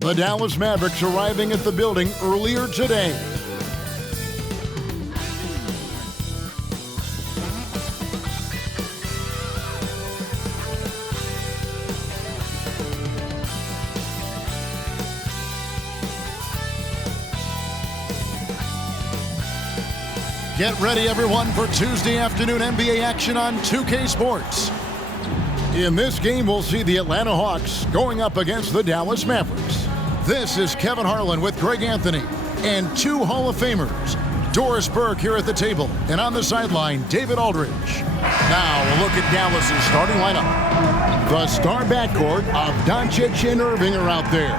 The Dallas Mavericks arriving at the building earlier today. Get ready, everyone, for Tuesday afternoon NBA action on 2K Sports. In this game, we'll see the Atlanta Hawks going up against the Dallas Mavericks. This is Kevin Harlan with Greg Anthony and two Hall of Famers, Doris Burke here at the table, and on the sideline, David Aldridge. Now, a look at Dallas's starting lineup. The star backcourt of Doncic and Irving are out there.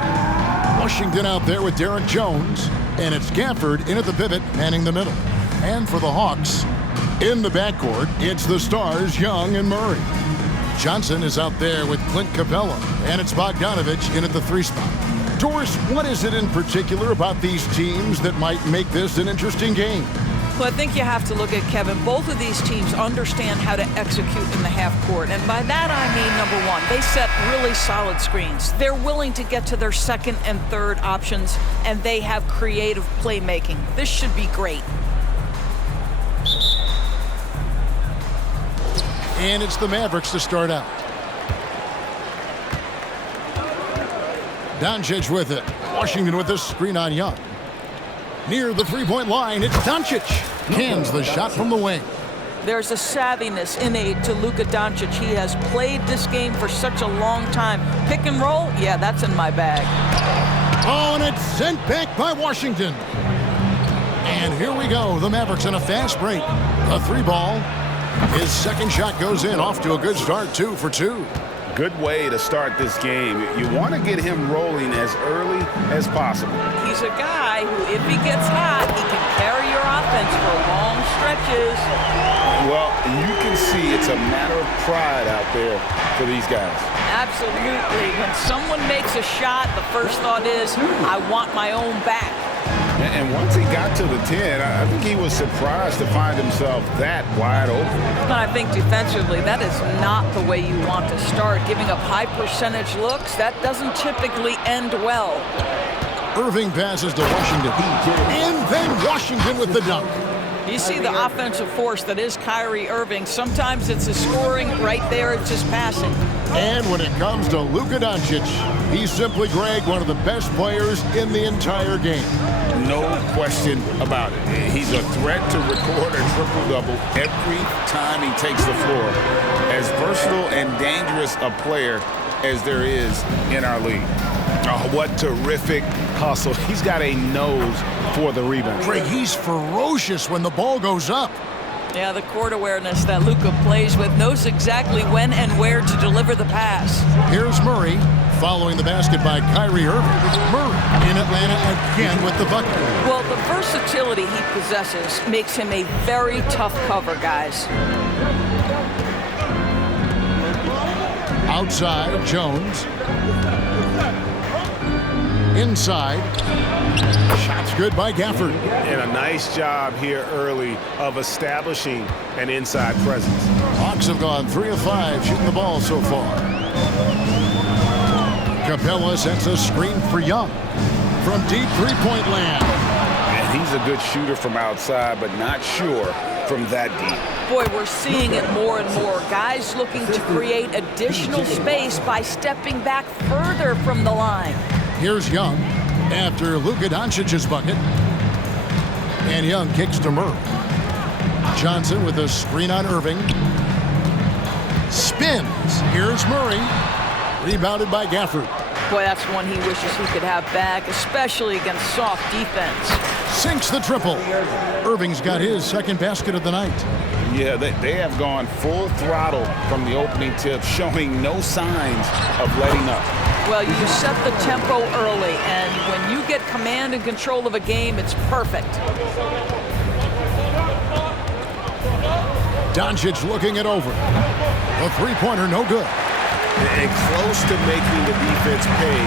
Washington out there with Derek Jones, and it's Gafford in at the pivot, manning the middle. And for the Hawks, in the backcourt, it's the stars Young and Murray. Johnson is out there with Clint Capella, and it's Bogdanovich in at the 3 spot. Doris, what is it in particular about these teams that might make this an interesting game? Well, I think you have to look at, Kevin, both of these teams understand how to execute in the half court. And by that, I mean, number one, they set really solid screens. They're willing to get to their second and third options, and they have creative playmaking. This should be great. And it's the Mavericks to start out. Doncic with it. Washington with this screen on Young. Near the three-point line, it's Doncic. Cans the shot from the wing. There's a savviness innate to Luka Doncic. He has played this game for such a long time. Pick and roll, yeah, that's in my bag. Oh, and it's sent back by Washington. And here we go. The Mavericks in a fast break. A 3-ball. His second shot goes in, off to a good start, 2 for 2. Good way to start this game. You want to get him rolling as early as possible. He's a guy who, if he gets hot, he can carry your offense for long stretches. Well, you can see it's a matter of pride out there for these guys. Absolutely. When someone makes a shot, the first thought is, I want my own back. And once he got to the 10, I think he was surprised to find himself that wide open. But I think defensively, that is not the way you want to start. Giving up high percentage looks, that doesn't typically end well. Irving passes to Washington. And then Washington with the dunk. You see the offensive force that is Kyrie Irving. Sometimes it's a scoring, right there it's just passing. And when it comes to Luka Doncic, he's simply, Greg, one of the best players in the entire game. No question about it. He's a threat to record a triple-double every time he takes the floor. As versatile and dangerous a player as there is in our league. Oh, what terrific hustle. He's got a nose for the rebound. Greg, he's ferocious when the ball goes up. Yeah, the court awareness that Luka plays with, knows exactly when and where to deliver the pass. Here's Murray, following the basket by Kyrie Irving. Murray in Atlanta again with the bucket. Well, the versatility he possesses makes him a very tough cover, guys. Outside, Jones. Inside. Shots good by Gafford. And a nice job here early of establishing an inside presence. Hawks have gone 3 of 5 shooting the ball so far. Capella sets a screen for Young from deep three-point land. And he's a good shooter from outside, but not sure from that deep. Boy, we're seeing it more and more. Guys looking to create additional space by stepping back further from the line. Here's Young after Luka Doncic's bucket. And Young kicks to Murray. Johnson with a screen on Irving. Spins. Here's Murray. Rebounded by Gafford. Boy, that's one he wishes he could have back, especially against soft defense. Sinks the triple. Irving's got his second basket of the night. Yeah, they have gone full throttle from the opening tip, showing no signs of letting up. Well, you set the tempo early, and when you get command and control of a game, it's perfect. Doncic looking it over. A three-pointer, no good. And close to making the defense pay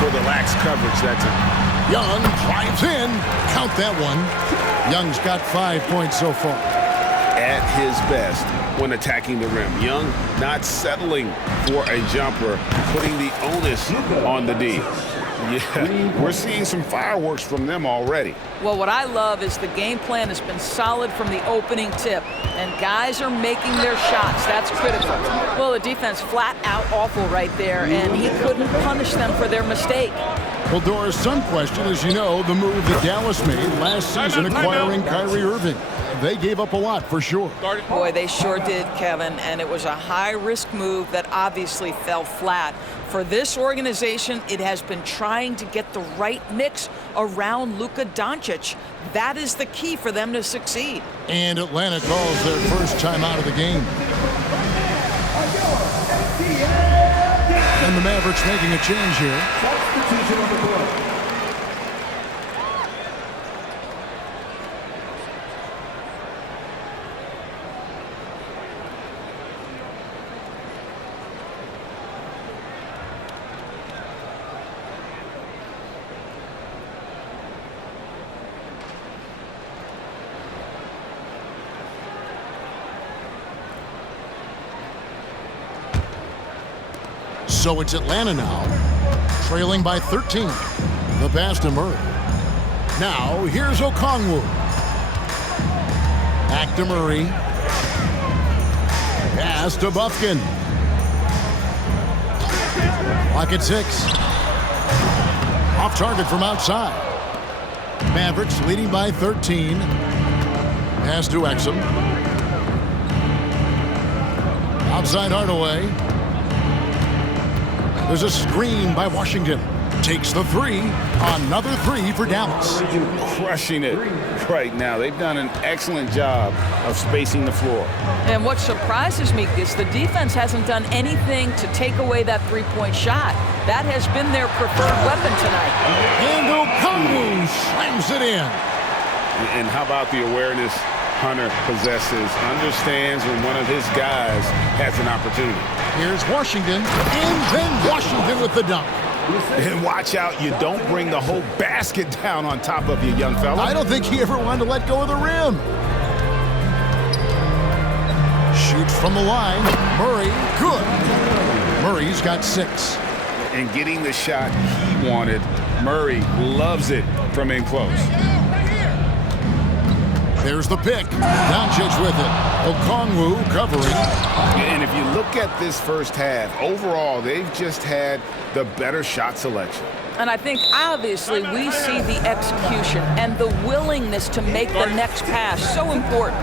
for the lax coverage that time. Young drives in. Count that one. Young's got 5 points so far. At his best when attacking the rim. Young not settling for a jumper, putting the onus on the D. Yeah, we're seeing some fireworks from them already. Well, what I love is the game plan has been solid from the opening tip, and guys are making their shots. That's critical. Well, the defense flat out awful right there, and he couldn't punish them for their mistake. Well, Doris, some question, as you know, the move that Dallas made last season acquiring Kyrie Irving. They gave up a lot for sure. Boy, they sure did, Kevin, and it was a high-risk move that obviously fell flat. For this organization, it has been trying to get the right mix around Luka Doncic. That is the key for them to succeed. And Atlanta calls their first time out of the game. And the Mavericks making a change here. Substitution on the court. So it's Atlanta now, trailing by 13. The pass to Murray. Now here's Okongwu. Back to Murray. Pass to Buffkin. Clock at 6. Off target from outside. Mavericks leading by 13. Pass to Exum. Outside Hardaway. There's a screen by Washington. Takes the three. Another three for Dallas. Crushing it right now. They've done an excellent job of spacing the floor. And what surprises me is the defense hasn't done anything to take away that three-point shot. That has been their preferred weapon tonight. And Okongwu slams it in. And how about the awareness Hunter possesses, understands when one of his guys has an opportunity. Here's Washington, and then Washington with the dunk. And watch out, you don't bring the whole basket down on top of you, young fella. I don't think he ever wanted to let go of the rim. Shoots from the line. Murray, good. Murray's got 6. And getting the shot he wanted, Murray loves it from in close. There's the pick. Doncic with it. Okongwu covering. And if you look at this first half, overall, they've just had the better shot selection. And I think, obviously, we see the execution and the willingness to make the next pass so important.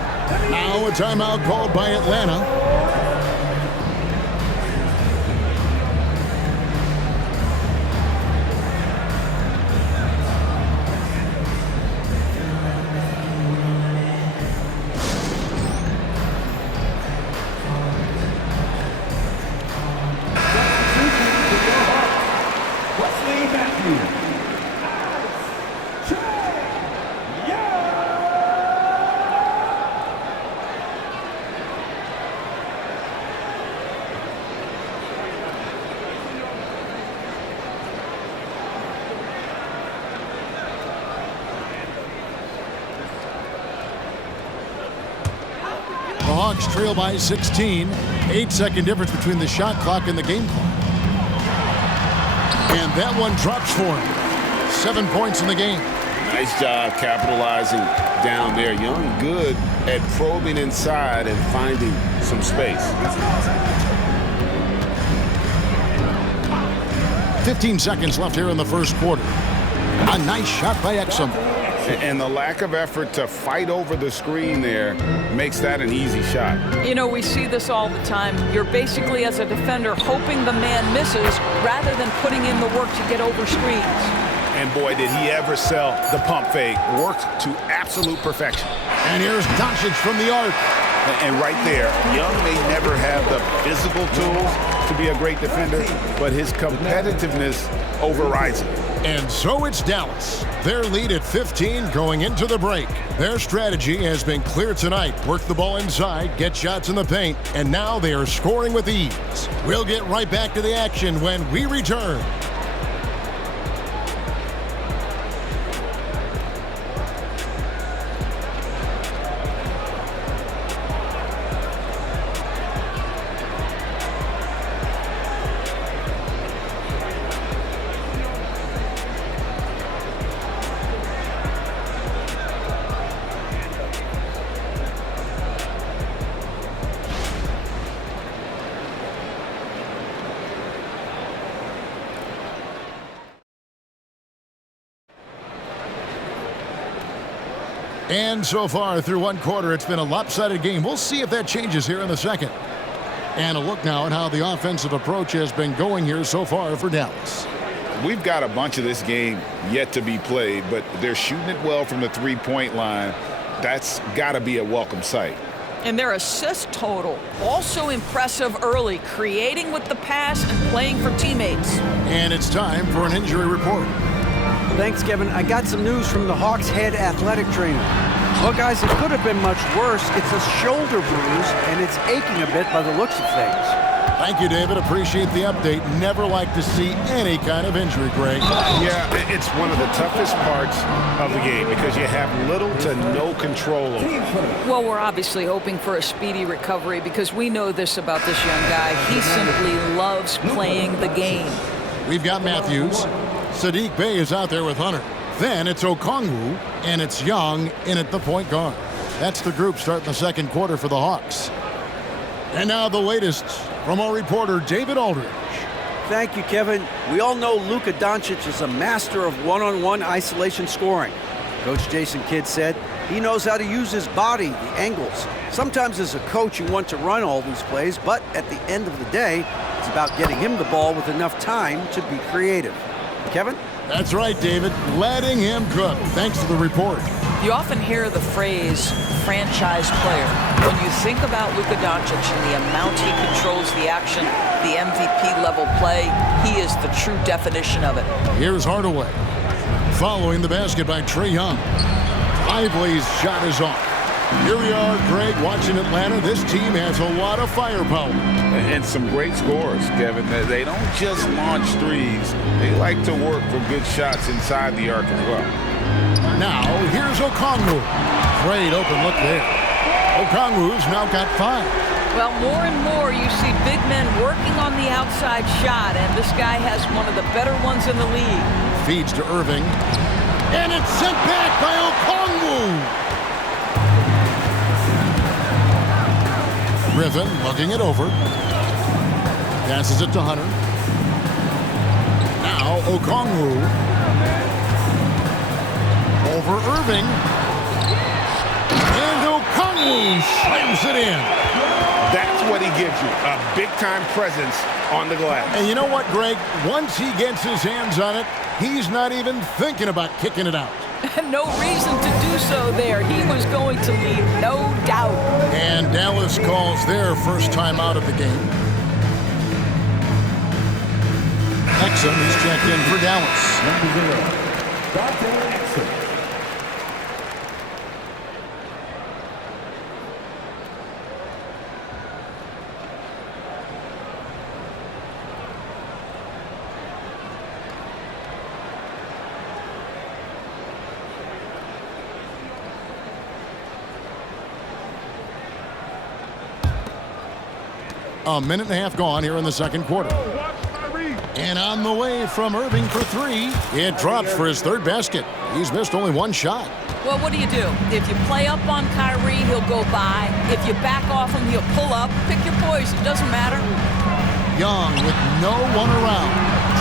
Now a timeout called by Atlanta. The Hawks trail by 16. 8-second difference between the shot clock and the game clock. And that one drops for him. 7 points in the game. Nice job capitalizing down there. Young good at probing inside and finding some space. 15 seconds left here in the first quarter. A nice shot by Exum. And the lack of effort to fight over the screen there makes that an easy shot. You know, we see this all the time. You're basically, as a defender, hoping the man misses rather than putting in the work to get over screens. And boy, did he ever sell the pump fake. Worked to absolute perfection. And here's Doncic from the arc. And right there, Young may never have the physical tools to be a great defender, but his competitiveness overrides it. And so it's Dallas. Their lead at 15 going into the break. Their strategy has been clear tonight. Work the ball inside, get shots in the paint, and now they are scoring with ease. We'll get right back to the action when we return. And so far through one quarter, it's been a lopsided game. We'll see if that changes here in the second. And a look now at how the offensive approach has been going here so far for Dallas. We've got a bunch of this game yet to be played, but they're shooting it well from the three-point line. That's got to be a welcome sight. And their assist total, also impressive early, creating with the pass and playing for teammates. And it's time for an injury report. Thanks, Kevin. I got some news from the Hawks head athletic trainer. Well, guys, it could have been much worse. It's a shoulder bruise, and it's aching a bit by the looks of things. Thank you, David. Appreciate the update. Never like to see any kind of injury, Greg. Yeah, it's one of the toughest parts of the game because you have little to no control over it. Well, we're obviously hoping for a speedy recovery because we know this about this young guy. He simply loves playing the game. We've got Matthews. Sadiq Bey is out there with Hunter. Then it's Okongwu, and it's Young in at the point guard. That's the group starting the second quarter for the Hawks. And now the latest from our reporter, David Aldridge. Thank you, Kevin. We all know Luka Doncic is a master of one-on-one isolation scoring. Coach Jason Kidd said he knows how to use his body, the angles. Sometimes as a coach, you want to run all these plays, but at the end of the day, it's about getting him the ball with enough time to be creative. Kevin? That's right, David. Letting him cook. Thanks to the report. You often hear the phrase franchise player. When you think about Luka Doncic and the amount he controls the action, the MVP level play, he is the true definition of it. Here's Hardaway. Following the basket by Trae Young. Lively's shot is off. Here we are, Greg, watching Atlanta. This team has a lot of firepower. And some great scores, Kevin. They don't just launch threes. They like to work for good shots inside the arc as well. Now, here's Okongwu. Great open look there. Okongwu's now got 5. Well, more and more you see big men working on the outside shot, and this guy has one of the better ones in the league. Feeds to Irving. And it's sent back by Okongwu. Griffin looking it over. Passes it to Hunter. Now Okongwu. Over Irving. And Okongwu slams it in. That's what he gives you, a big-time presence on the glass. And you know what, Greg? Once he gets his hands on it, he's not even thinking about kicking it out. No reason to do so there. He was going to leave, no doubt. And Dallas calls their first time out of the game. Exum is checked in for Dallas. Number 0, Dante Exum. A minute and a half gone here in the second quarter. And on the way from Irving for 3. It drops for his third basket. He's missed only 1 shot. Well, what do? If you play up on Kyrie, he'll go by. If you back off him, he'll pull up. Pick your poison. Doesn't matter. Young with no one around.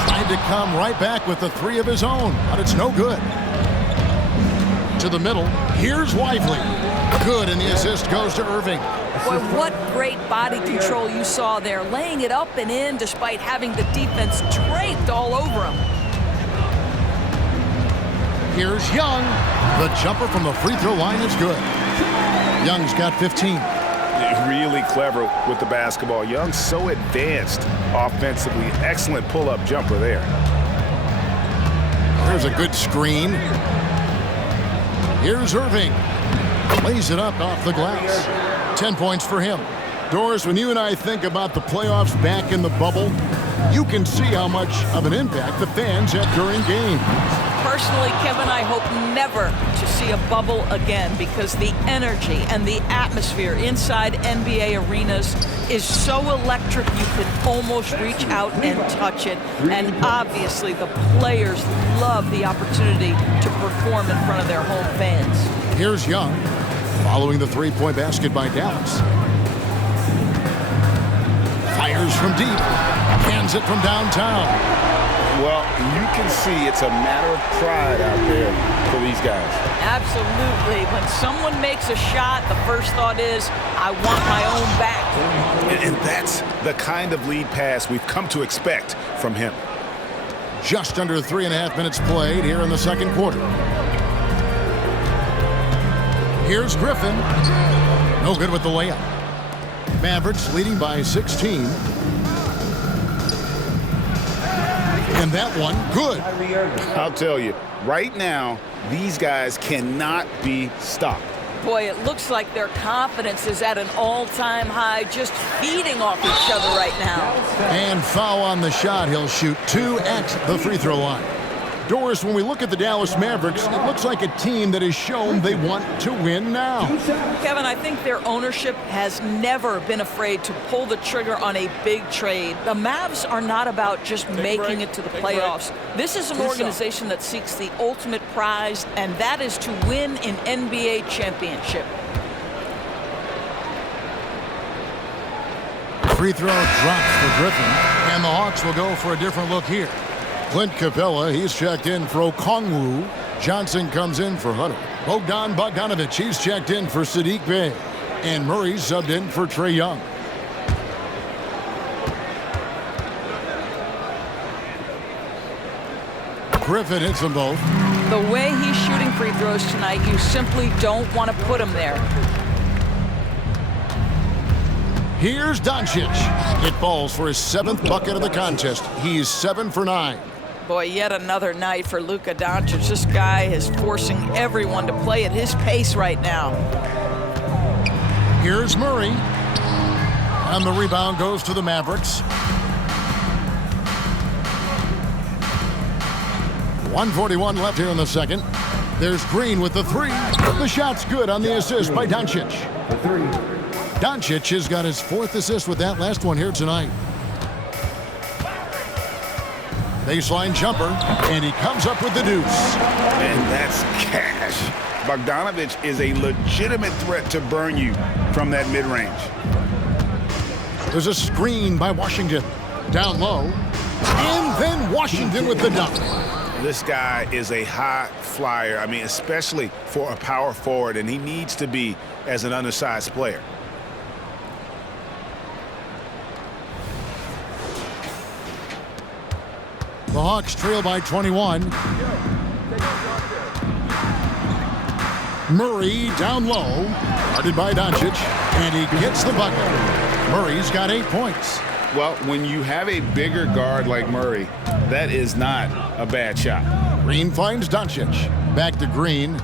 Tried to come right back with the 3 of his own, but it's no good. To the middle. Here's Lively. Good, and the assist goes to Irving. Boy, what great body control you saw there, laying it up and in despite having the defense draped all over him. Here's Young. The jumper from the free throw line is good. Young's got 15. Really clever with the basketball. Young's so advanced offensively. Excellent pull-up jumper there. There's a good screen. Here's Irving. Lays it up off the glass. 10 points for him. Doris, when you and I think about the playoffs back in the bubble, you can see how much of an impact the fans have during games. Personally, Kevin, I hope never to see a bubble again because the energy and the atmosphere inside NBA arenas is so electric you can almost reach out and touch it. And obviously the players love the opportunity to perform in front of their home fans. Here's Young, following the three-point basket by Dallas. Fires from deep, hands it from downtown. Well, you can see it's a matter of pride out there for these guys. Absolutely. When someone makes a shot, the first thought is, I want my own back. And that's the kind of lead pass we've come to expect from him. Just under 3.5 minutes played here in the second quarter. Here's Griffin. No good with the layup. Mavericks leading by 16. And that one, good. I'll tell you, right now, these guys cannot be stopped. Boy, it looks like their confidence is at an all-time high, just feeding off each other right now. And foul on the shot. He'll shoot 2 at the free throw line. Doris, when we look at the Dallas Mavericks, it looks like a team that has shown they want to win now. Kevin, I think their ownership has never been afraid to pull the trigger on a big trade. The Mavs are not about just making it to the playoffs. This is an organization that seeks the ultimate prize, and that is to win an NBA championship. Free throw drops for Griffin, and the Hawks will go for a different look here. Clint Capella, he's checked in for Okongwu. Johnson comes in for Hunter. Bogdan Bogdanovic, he's checked in for Sadiq Bey. And Murray's subbed in for Trae Young. Griffin hits them both. The way he's shooting free throws tonight, you simply don't want to put him there. Here's Doncic. It falls for his 7th bucket of the contest. He's 7 for 9. Boy, yet another night for Luka Doncic. This guy is forcing everyone to play at his pace right now. Here's Murray. And the rebound goes to the Mavericks. 1:41 left here in the second. There's Green with the 3. The shot's good on the assist by Doncic. Doncic has got his 4th assist with that last one here tonight. Baseline jumper, and he comes up with the deuce. And that's cash. Bogdanovic is a legitimate threat to burn you from that mid-range. There's a screen by Washington. Down low. And then Washington with the dunk. This guy is a high flyer. I mean, especially for a power forward, and he needs to be as an undersized player. The Hawks trail by 21. Murray down low. Guarded by Doncic. And he gets the bucket. Murray's got 8 points. Well, when you have a bigger guard like Murray, that is not a bad shot. Green finds Doncic. Back to Green.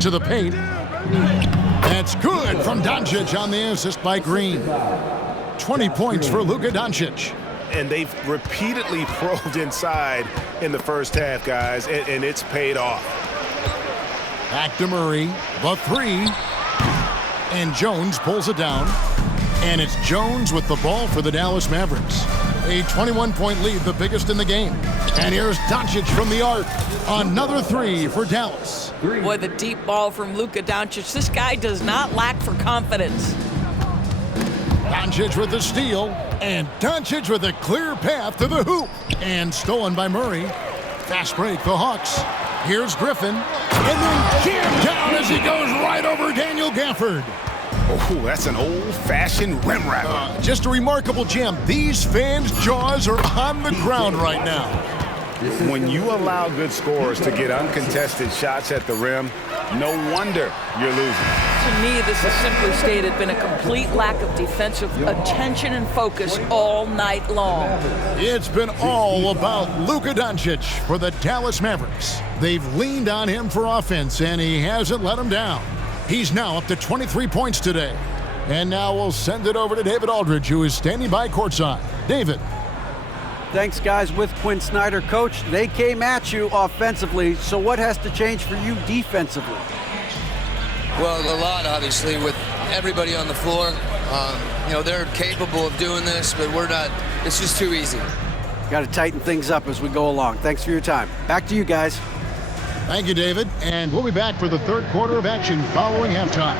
To the paint. That's good from Doncic on the assist by Green. 20 points for Luka Doncic. And they've repeatedly probed inside in the first half, guys, and it's paid off. Back to Murray, the 3. And Jones pulls it down. And it's Jones with the ball for the Dallas Mavericks. A 21-point lead, the biggest in the game. And here's Doncic from the arc. Another 3 for Dallas. Boy, the deep ball from Luka Doncic. This guy does not lack for confidence. Doncic with the steal. And Doncic with a clear path to the hoop. And stolen by Murray. Fast break, the Hawks. Here's Griffin. And then jammed down as he goes right over Daniel Gafford. Oh, that's an old-fashioned rim wrap. Just a remarkable jam. These fans' jaws are on the ground right now. When you allow good scorers to get uncontested shots at the rim, no wonder you're losing. To me, this has simply stated been a complete lack of defensive attention and focus all night long. It's been all about Luka Doncic for the Dallas Mavericks. They've leaned on him for offense, and he hasn't let them down. He's now up to 23 points today. And now we'll send it over to David Aldridge, who is standing by courtside. David. Thanks, guys. With Quinn Snyder, Coach, they came at you offensively. So what has to change for you defensively? Well, a lot, obviously, with everybody on the floor. They're capable of doing this, but we're not. It's just too easy. Got to tighten things up as we go along. Thanks for your time. Back to you guys. Thank you, David. And we'll be back for the third quarter of action following halftime.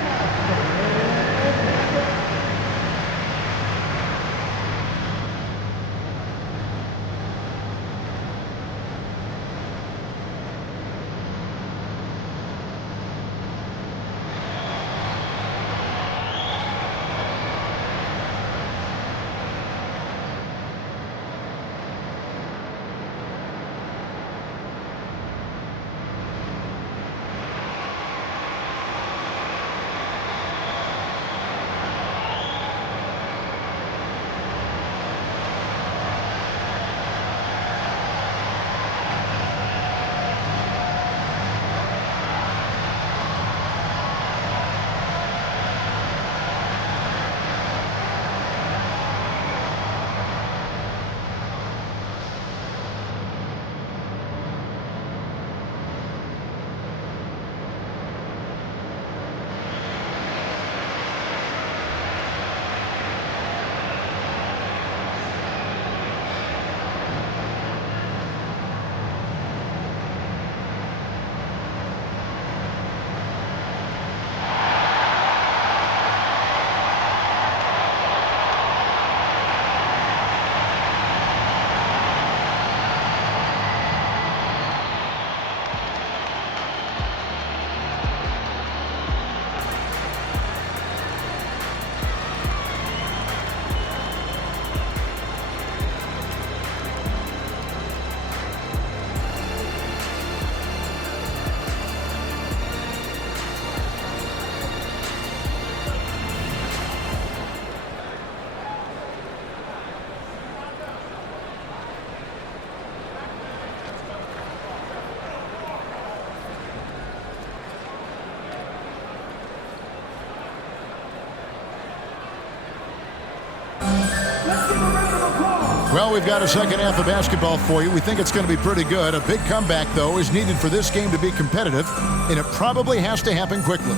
Well, we've got a second half of basketball for you. We think it's going to be pretty good. A big comeback, though, is needed for this game to be competitive, and it probably has to happen quickly.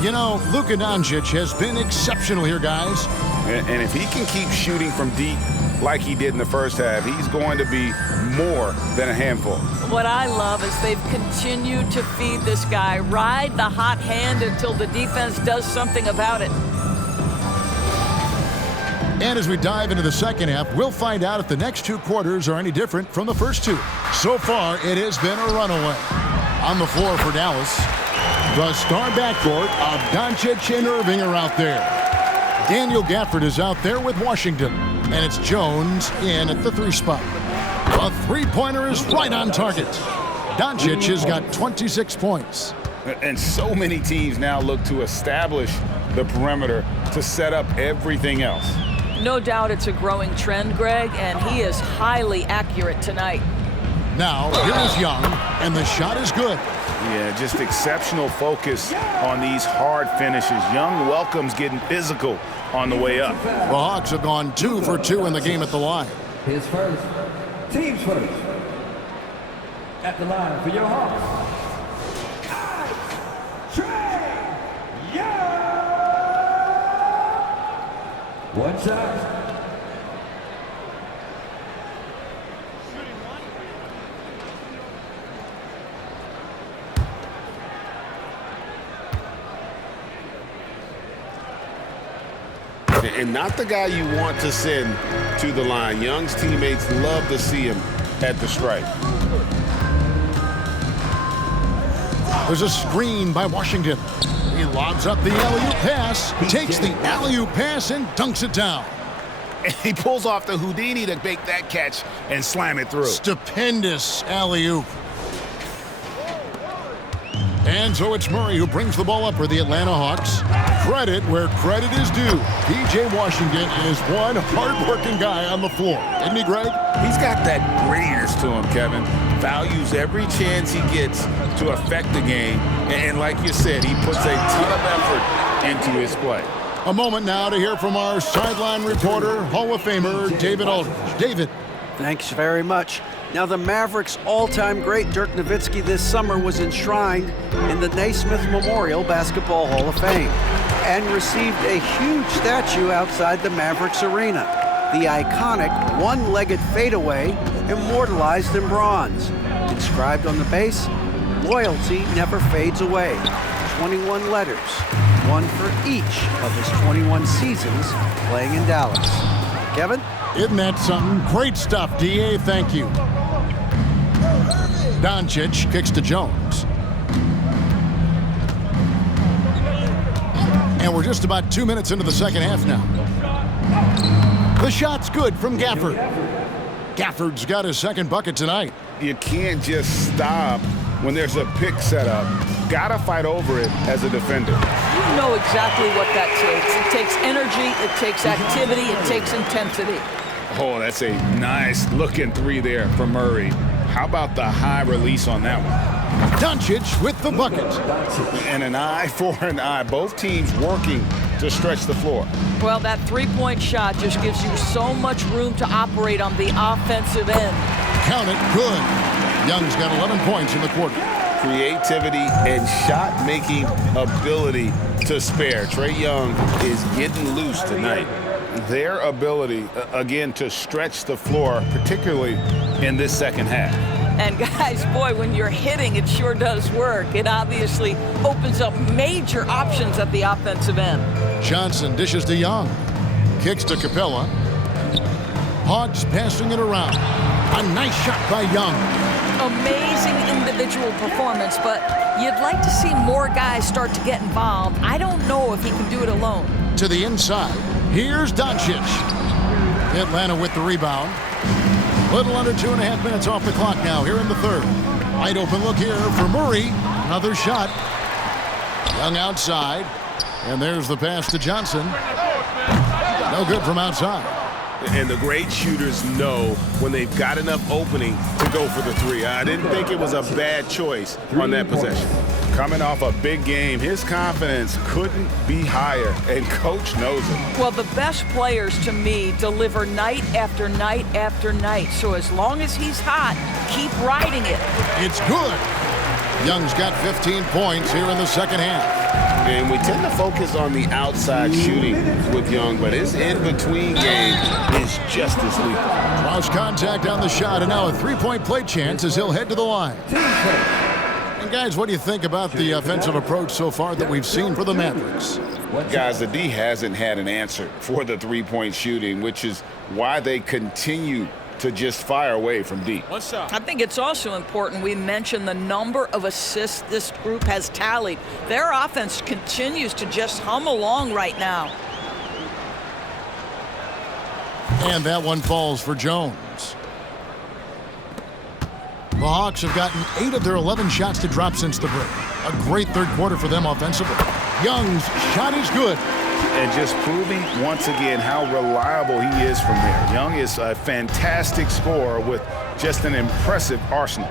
You know, Luka Doncic has been exceptional here, guys. And if he can keep shooting from deep like he did in the first half, he's going to be more than a handful. What I love is they've continued to feed this guy, ride the hot hand until the defense does something about it. And as we dive into the second half, we'll find out if the next two quarters are any different from the first two. So far, it has been a runaway. On the floor for Dallas, the star backcourt of Doncic and Irving are out there. Daniel Gafford is out there with Washington, and it's Jones in at the 3 spot. A three-pointer is right on target. Doncic has got 26 points. And so many teams now look to establish the perimeter to set up everything else. No doubt it's a growing trend, Greg, and he is highly accurate tonight. Now, here is Young, and the shot is good. Yeah, just exceptional focus on these hard finishes. Young welcomes getting physical on the way up. The Hawks have gone 2 for 2 in the game at the line. His first. Team's first. At the line for your Hawks. One shot. And not the guy you want to send to the line. Young's teammates love to see him at the stripe. There's a screen by Washington. He lobs up the alley-oop pass, takes the alley-oop pass, and dunks it down. And he pulls off the Houdini to make that catch and slam it through. Stupendous alley-oop. And so it's Murray who brings the ball up for the Atlanta Hawks. Credit where credit is due. P.J. Washington is one hard-working guy on the floor. Isn't he, Greg? He's got that grittiness to him, Kevin. Values every chance he gets to affect the game. And like you said, he puts a ton of effort into his play. A moment now to hear from our sideline reporter, Hall of Famer David Aldridge. David. Thanks very much. Now, the Mavericks' all-time great Dirk Nowitzki this summer was enshrined in the Naismith Memorial Basketball Hall of Fame and received a huge statue outside the Mavericks arena. The iconic one-legged fadeaway immortalized in bronze. Inscribed on the base, loyalty never fades away. 21 letters, one for each of his 21 seasons playing in Dallas. Kevin? Isn't that something? Great stuff, D.A. Thank you. Doncic kicks to Jones. And we're just about 2 minutes into the second half now. The shot's good from Gafford. Gafford's got his second bucket tonight. You can't just stop when there's a pick set up. Gotta fight over it as a defender. You know exactly what that takes. It takes energy, it takes activity, it takes intensity. Oh, that's a nice looking three there from Murray. How about the high release on that one? Doncic with the bucket. And an eye for an eye. Both teams working to stretch the floor. Well, that three-point shot just gives you so much room to operate on the offensive end. Count it, good. Young's got 11 points in the quarter. Creativity and shot-making ability to spare. Trae Young is getting loose tonight. Their ability, again, to stretch the floor, particularly in this second half. And guys, boy, when you're hitting, it sure does work. It obviously opens up major options at the offensive end. Johnson dishes to Young. Kicks to Capella. Hawks passing it around. A nice shot by Young. Amazing individual performance, but you'd like to see more guys start to get involved. I don't know if he can do it alone. To the inside. Here's Doncic. Atlanta with the rebound. Little under 2.5 minutes off the clock now here in the third. Wide open look here for Murray. Another shot. Young outside. And there's the pass to Johnson. No good from outside. And the great shooters know when they've got enough opening to go for the three. I didn't think it was a bad choice on that possession. Coming off a big game, his confidence couldn't be higher, and Coach knows it. Well, the best players, to me, deliver night after night after night. So as long as he's hot, keep riding it. It's good. Young's got 15 points here in the second half. And we tend to focus on the outside shooting with Young, but his in-between game is just as lethal. Cross contact on the shot, and now a three-point play chance as he'll head to the line. And guys, what do you think about the offensive approach so far that we've seen for the Mavericks? Guys, the D hasn't had an answer for the three-point shooting, which is why they continue to just fire away from deep. I think it's also important we mention the number of assists this group has tallied. Their offense continues to just hum along right now. And that one falls for Jones. The Hawks have gotten 8 of their 11 shots to drop since the break. A great third quarter for them offensively. Young's shot is good. And just proving once again how reliable he is from there. Young is a fantastic scorer with just an impressive arsenal.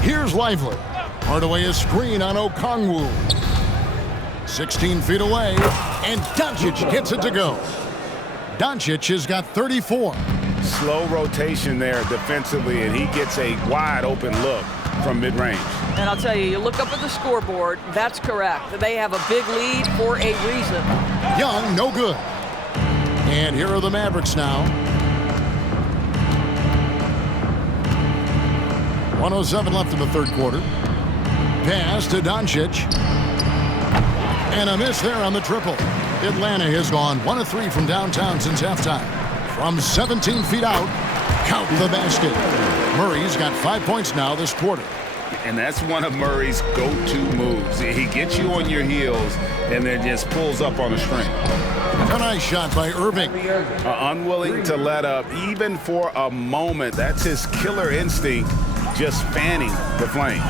Here's Lively. Hardaway a screen on Okongwu. 16 feet away, and Doncic gets it to go. Doncic has got 34. Slow rotation there defensively, and he gets a wide open look from mid-range. And I'll tell you, you look up at the scoreboard, that's correct. They have a big lead for a reason. Young, no good. And here are the Mavericks now. 1:07 left in the third quarter. Pass to Doncic. And a miss there on the triple. Atlanta has gone 1 of 3 from downtown since halftime. From 17 feet out, count the basket. Murray's got 5 points now this quarter. And that's one of Murray's go-to moves. He gets you on your heels and then just pulls up on a string. A nice shot by Irving. Unwilling to let up even for a moment. That's his killer instinct, just fanning the flame.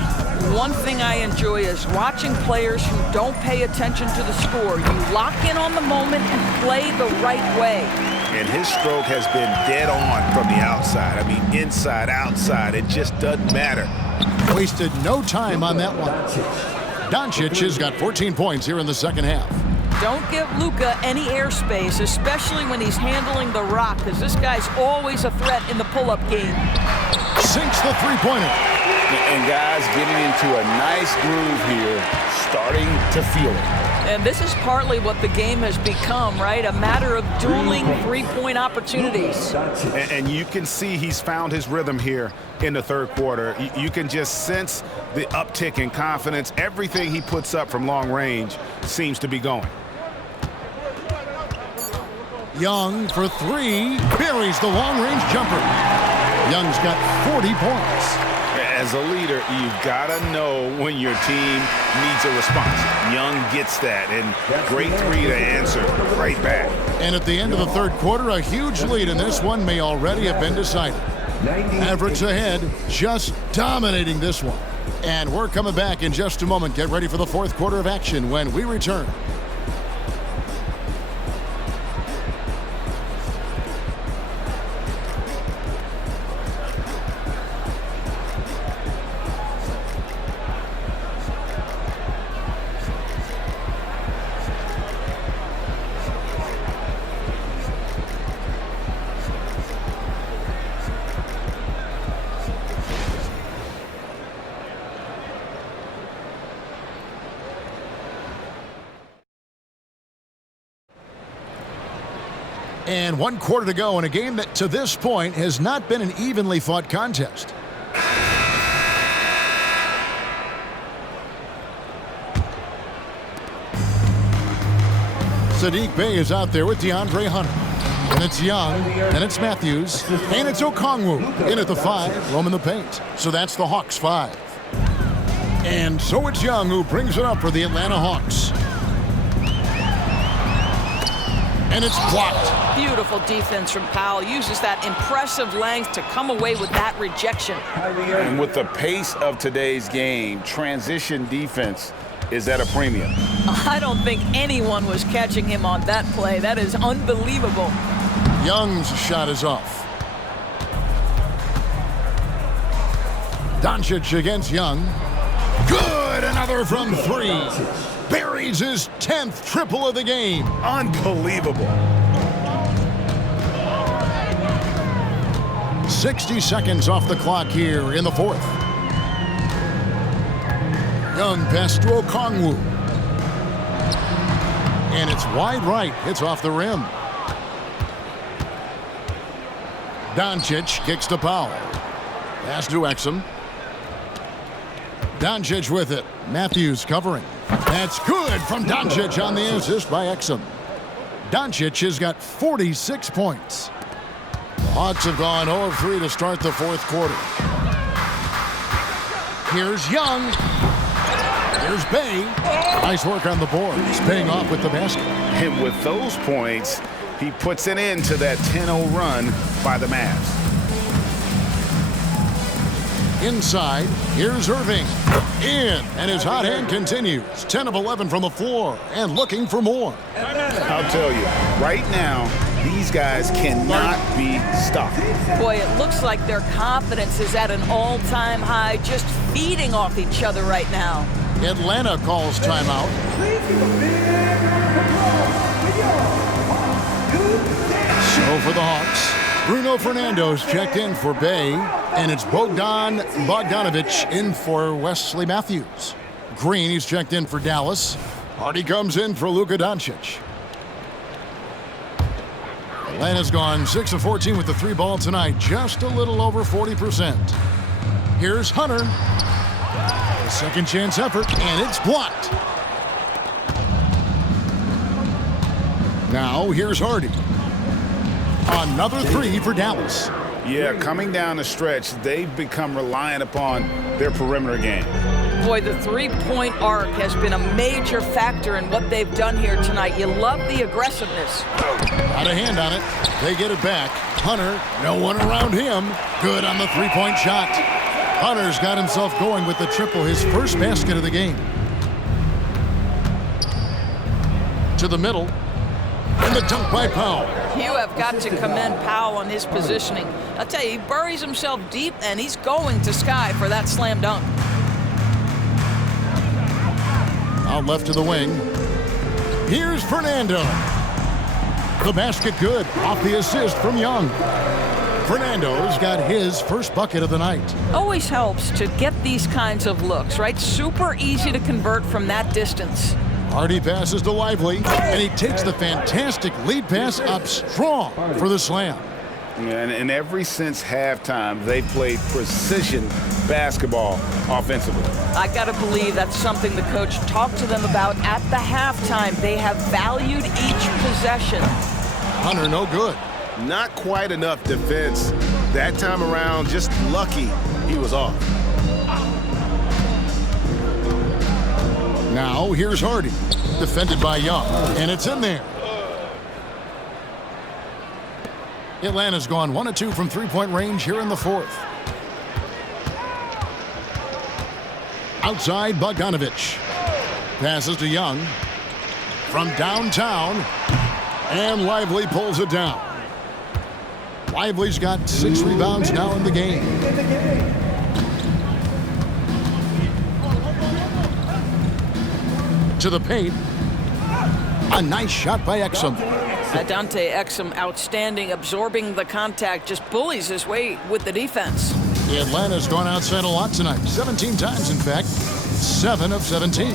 One thing I enjoy is watching players who don't pay attention to the score. You lock in on the moment and play the right way. And his stroke has been dead on from the outside. I mean, inside, outside, it just doesn't matter. Wasted no time on that one. Doncic has got 14 points here in the second half. Don't give Luka any airspace, especially when he's handling the rock, because this guy's always a threat in the pull-up game. Sinks the three-pointer. And guys getting into a nice groove here, starting to feel it. And this is partly what the game has become, right? A matter of dueling three-point opportunities. And you can see he's found his rhythm here in the third quarter. You can just sense the uptick in confidence. Everything he puts up from long range seems to be going. Young for 3, buries the long-range jumper. Young's got 40 points. As a leader, you've got to know when your team needs a response. Young gets that, and great three to answer right back. And at the end of the third quarter, a huge lead, and this one may already have been decided. Mavericks ahead, just dominating this one. And we're coming back in just a moment. Get ready for the fourth quarter of action when we return. And 1 quarter to go in a game that to this point has not been an evenly fought contest. Sadiq Bey is out there with DeAndre Hunter. And it's Young, and it's Matthews, and it's Okongwu in at the 5, roaming the paint. So that's the Hawks 5. And so it's Young who brings it up for the Atlanta Hawks. And it's blocked. Beautiful defense from Powell. Uses that impressive length to come away with that rejection. And with the pace of today's game, transition defense is at a premium. I don't think anyone was catching him on that play. That is unbelievable. Young's shot is off. Doncic against Young. Good, another from three. Buries his 10th triple of the game. Unbelievable. 60 seconds off the clock here in the fourth. Young pass to Okongwu. And it's wide right. It's off the rim. Doncic kicks to Powell. Pass to Exum. Doncic with it. Matthews covering. That's good from Doncic on the assist by Exum. Doncic has got 46 points. The Hawks have gone 0 of 3 to start the fourth quarter. Here's Young. Here's Bay. Nice work on the boards, paying off with the basket. And with those points, he puts an end to that 10-0 run by the Mavs. Inside, here's Irving. In, and his hot hand continues. 10 of 11 from the floor, and looking for more. I'll tell you, right now, these guys cannot be stopped. Boy, it looks like their confidence is at an all-time high, just feeding off each other right now. Atlanta calls timeout. So for the Hawks, Bruno Fernando's checked in for Bay, and it's Bogdan Bogdanovic in for Wesley Matthews. Green, he's checked in for Dallas. Hardy comes in for Luka Doncic. Atlanta's gone 6 of 14 with the three ball tonight, just a little over 40%. Here's Hunter. A second chance effort, and it's blocked. Now here's Hardy. Another three for Dallas. Yeah, coming down the stretch, they've become reliant upon their perimeter game. Boy, the three-point arc has been a major factor in what they've done here tonight. You love the aggressiveness. Got a hand on it. They get it back. Hunter, no one around him. Good on the three-point shot. Hunter's got himself going with the triple, his first basket of the game. To the middle. And the dunk by Powell. You have got to commend Powell on his positioning. I'll tell you, he buries himself deep, and he's going to sky for that slam dunk. Out left to the wing. Here's Fernando. The basket good off the assist from Young. Fernando's got his first bucket of the night. Always helps to get these kinds of looks, right? Super easy to convert from that distance. Hardy passes to Lively, and he takes the fantastic lead pass up strong for the slam. Yeah, and ever since halftime, they played precision basketball offensively. I got to believe that's something the coach talked to them about at the halftime. They have valued each possession. Hunter, no good. Not quite enough defense that time around. Just lucky he was off. Now here's Hardy, defended by Young, and it's in there. Atlanta's gone 1 of 2 from three-point range here in the fourth. Outside, Bogdanovic. Passes to Young. From downtown, and Lively pulls it down. Lively's got 6 rebounds now in the game. To the paint. A nice shot by Exum. Dante Exum, outstanding, absorbing the contact, just bullies his way with the defense. Atlanta's gone outside a lot tonight. 17 times, in fact. 7 of 17.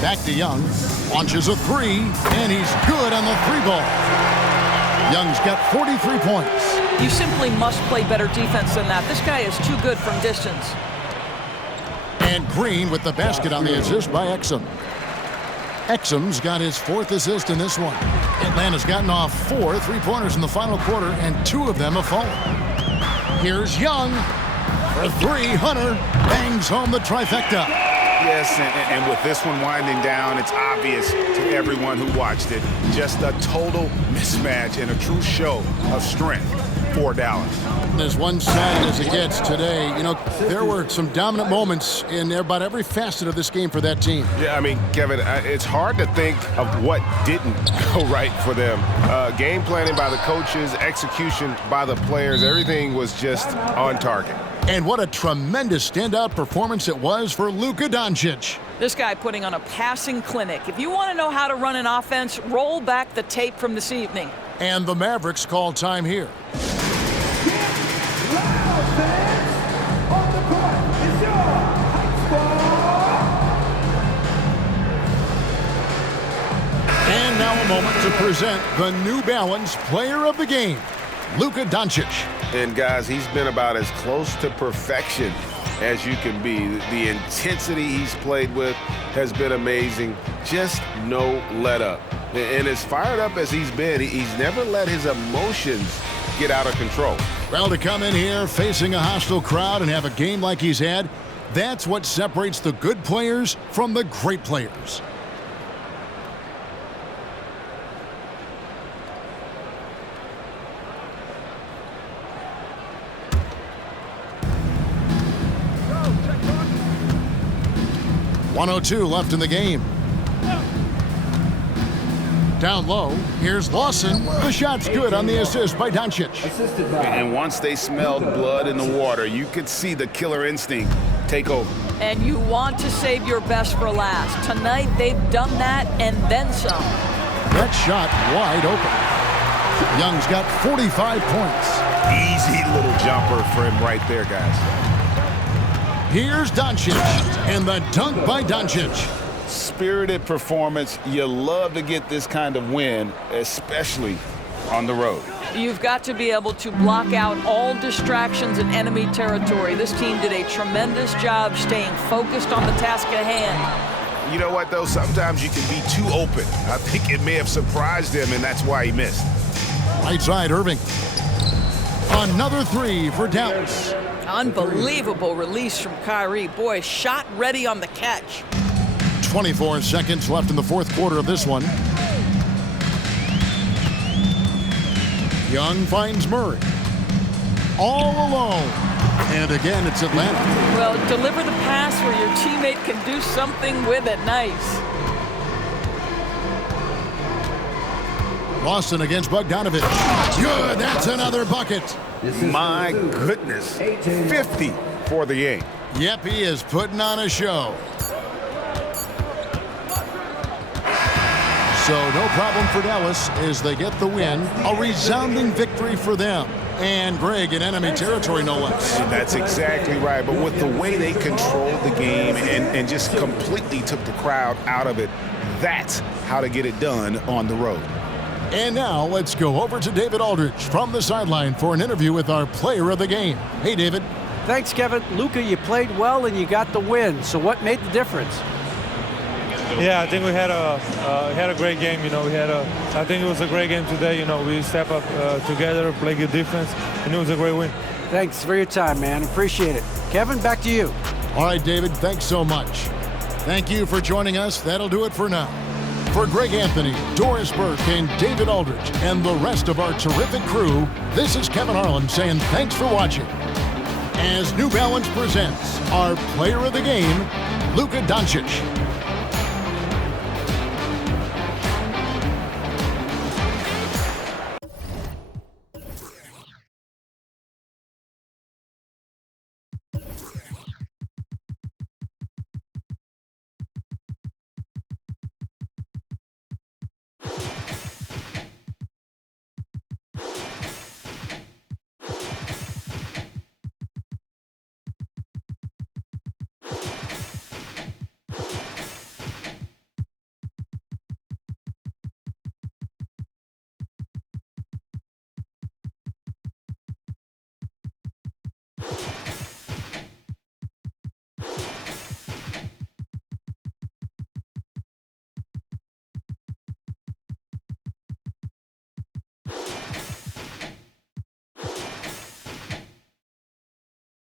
Back to Young. Launches a three, and he's good on the three ball. Young's got 43 points. You simply must play better defense than that. This guy is too good from distance. And Green with the basket on the assist by Exum. Exum's got his 4th assist in this one. Atlanta's gotten off 4 three-pointers in the final quarter, and 2 of them have fallen. Here's Young for 3. Hunter bangs home the trifecta. Yes, and with this one winding down, it's obvious to everyone who watched it. Just a total mismatch and a true show of strength for Dallas. As one-sided as it gets today, you know, there were some dominant moments in about every facet of this game for that team. Yeah, I mean, Kevin, it's hard to think of what didn't go right for them. Game planning by the coaches, execution by the players, everything was just on target. And what a tremendous standout performance it was for Luka Doncic. This guy putting on a passing clinic. If you want to know how to run an offense, roll back the tape from this evening. And the Mavericks call time here. And now a moment to present the New Balance Player of the Game, Luka Doncic. And guys, he's been about as close to perfection as you can be. The intensity he's played with has been amazing. Just no let up. And as fired up as he's been, he's never let his emotions get out of control. Well, to come in here facing a hostile crowd and have a game like he's had, that's what separates the good players from the great players. .102 left in the game. Down low, here's Lawson. The shot's good on the assist by Doncic. And once they smelled blood in the water, you could see the killer instinct take over. And you want to save your best for last. Tonight, they've done that and then some. That shot wide open. Young's got 45 points. Easy little jumper for him right there, guys. Here's Doncic, and the dunk by Doncic. Spirited performance. You love to get this kind of win, especially on the road. You've got to be able to block out all distractions in enemy territory. This team did a tremendous job staying focused on the task at hand. You know what, though? Sometimes you can be too open. I think it may have surprised him, and that's why he missed. Right side, Irving. Another three for Dallas. Unbelievable release from Kyrie. Boy, shot ready on the catch. 24 seconds left in the fourth quarter of this one. Young finds Murray. All alone. And again, it's Atlanta. Well, deliver the pass where your teammate can do something with it. Nice. Lawson against Bogdanovic. Good, that's another bucket. My goodness. 50 for the game. Yep, he is putting on a show. So no problem for Dallas as they get the win. A resounding victory for them. And Greg in enemy territory, no less. That's exactly right. But with the way they controlled the game and just completely took the crowd out of it, that's how to get it done on the road. And now let's go over to David Aldridge from the sideline for an interview with our player of the game. Hey, David. Thanks, Kevin. Luka, you played well and you got the win. So what made the difference? Yeah, I think we had a great game. You know, I think it was a great game today. You know, we step up together, play good defense, and it was a great win. Thanks for your time, man. Appreciate it. Kevin, back to you. All right, David, thanks so much. Thank you for joining us. That'll do it for now. For Greg Anthony, Doris Burke, and David Aldridge, and the rest of our terrific crew, this is Kevin Harlan saying thanks for watching. As New Balance presents our player of the game, Luka Doncic.